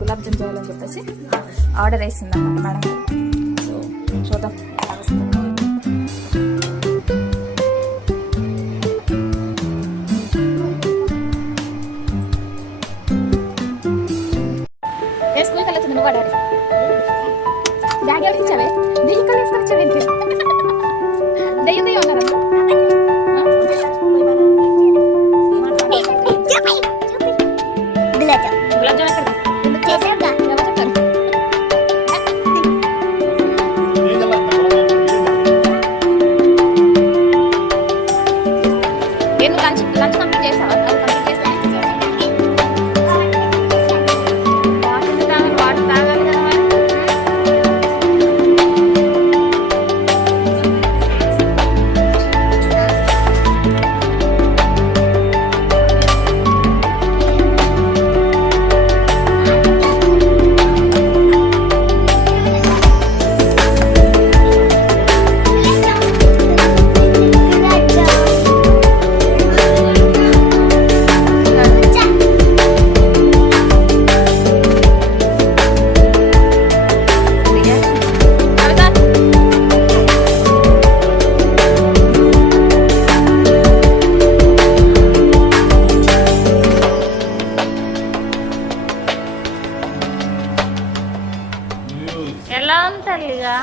గులాబ్ జామ్ చేయాలని చెప్పేసి ఆర్డర్ వేసింది అన్నమాట మేడం. సో చూద్దాం ఎలా వస్తుంది. ఏ స్కూల్కి వెళ్ళొచ్చు నువ్వు డాడీ? డాడీ ఎవరికి ఇచ్చావే? దెయ్యం కళ్ళు వేసుకొని ఇచ్చావేంటి? దెయ్యం దెయ్యం ఉన్నారా? గులాబ్ జామ్ ఎక్కడ చేసాక ఎవరు చెప్పారు? నేను లంచ్ కంప్లీట్ చేసావా? వాటర్ తాగాలి కదా. ఎలా ఉంది తల్లిగా?